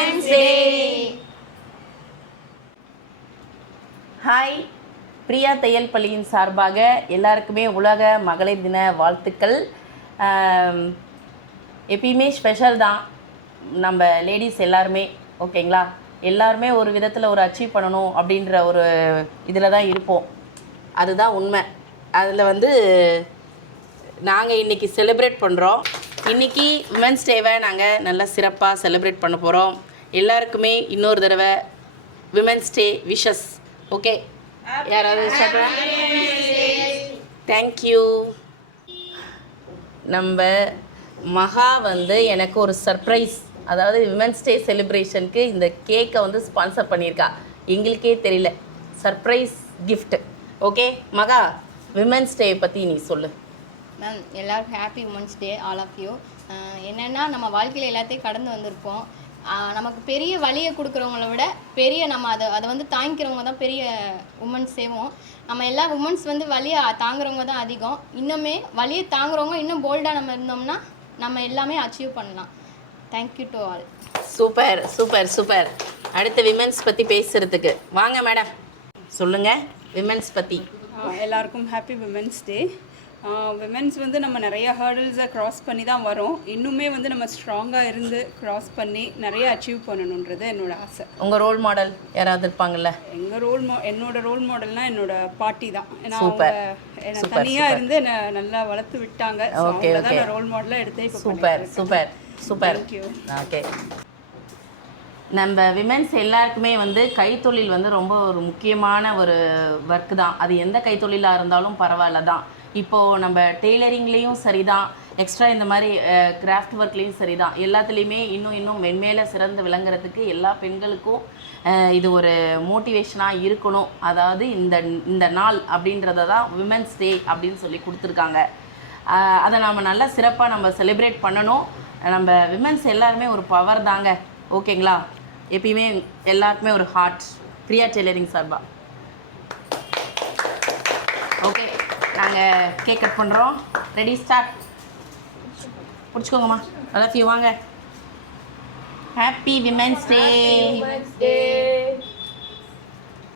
Women's Day. Hi, Priya தையல் பள்ளியின் சார்பாக எல்லாருக்குமே உலக மகளிர் தின வாழ்த்துக்கள். எப்பயுமே ஸ்பெஷல் தான் நம்ம லேடிஸ் எல்லாருமே, ஓகேங்களா? எல்லாருமே ஒரு விதத்தில் ஒரு அச்சீவ் பண்ணணும் அப்படின்ற ஒரு இதில் தான் இருப்போம். அதுதான் உண்மை. அதில் நாங்கள் இன்றைக்கி செலிப்ரேட் பண்ணுறோம். இன்றைக்கி விமென்ஸ் டேவை நாங்கள் நல்லா சிறப்பாக செலிப்ரேட் பண்ண போகிறோம். எல்லாருக்குமே இன்னொரு தடவை விமென்ஸ் டே விஷஸ். ஓகே, யாராவது சொல்கிறேன்? தேங்க்யூ. நம்ம மகா எனக்கு ஒரு சர்ப்ரைஸ், அதாவது விமென்ஸ் டே செலிப்ரேஷனுக்கு இந்த கேக்கை ஸ்பான்சர் பண்ணியிருக்கா. எங்களுக்கே தெரியல, surprise gift. Okay Maha, women's day பற்றி நீ சொல்லு. மேம், எல்லாருக்கும் happy women's day, all of you. என்னென்னா, நம்ம வாழ்க்கையில் எல்லாத்தையும் கடந்து வந்திருப்போம். நமக்கு பெரிய வழியை கொடுக்குறவங்கள விட பெரிய நம்ம அதை தாங்கிக்கிறவங்க தான் பெரிய உமன்ஸ் சேவோம். நம்ம எல்லா உமன்ஸ் வழியை தாங்குறவங்க தான் அதிகம். இன்னுமே வழியை தாங்குறவங்க இன்னும் போல்டாக நம்ம இருந்தோம்னா நம்ம எல்லாமே அச்சீவ் பண்ணலாம். Thank you to all. Super super super. அடுத்த விமென்ஸ் பற்றி பேசுகிறதுக்கு வாங்க மேடம், சொல்லுங்கள் விமென்ஸ் பற்றி. எல்லாருக்கும் ஹாப்பி விமென்ஸ் டே. விமென்ஸ் நம்ம நிறைய ஹர்டில்ஸை க்ராஸ் பண்ணி தான் வரோம். இன்னுமே நம்ம ஸ்ட்ராங்காக இருந்து க்ராஸ் பண்ணி நிறைய அச்சீவ் பண்ணணுன்றது என்னோட ஆசை. உங்கள் ரோல் மாடல் யாராவது இருப்பாங்கல்ல? என்னோட ரோல் மாடல்னால் என்னோட பாட்டி தான். ஏன்னா அவங்க என்னை தனியாக இருந்து என்னை நல்லா வளர்த்து விட்டாங்க. ஓகே ஓகே, நான் ரோல் மாடலாக எடுத்து. Super super super. ஓகே, நம்ம விமென்ஸ் எல்லாருக்குமே கைத்தொழில் ரொம்ப ஒரு முக்கியமான ஒரு ஒர்க்கு தான். அது எந்த கைத்தொழிலாக இருந்தாலும் பரவாயில்ல தான். இப்போது நம்ம டெய்லரிங்லேயும் சரி தான், எக்ஸ்ட்ரா இந்த மாதிரி கிராஃப்ட் ஒர்க்லேயும் சரி தான், எல்லாத்துலேயுமே இன்னும் மென்மேலே சிறந்து விளங்குறதுக்கு எல்லா பெண்களுக்கும் இது ஒரு மோட்டிவேஷனாக இருக்கணும். அதாவது இந்த நாள் அப்படின்றத தான் விமென்ஸ் டே அப்படின்னு சொல்லி கொடுத்துருக்காங்க. அதை நம்ம நல்லா சிறப்பாக நம்ம செலிப்ரேட் பண்ணணும். நம்ம விமென்ஸ் எல்லாருமே ஒரு பவர் தாங்க, ஓகேங்களா? எப்பயுமே எல்லாருக்குமே ஒரு ஹார்ட். பிரியா டெய்லரிங் சார்பா ஓகே, நாங்கள் கேக் கட் பண்ணுறோம். Ready, start. பிடிச்சிக்கோங்கம்மா, நல்லா வாங்க. ஹாப்பி விமென்ஸ் டே.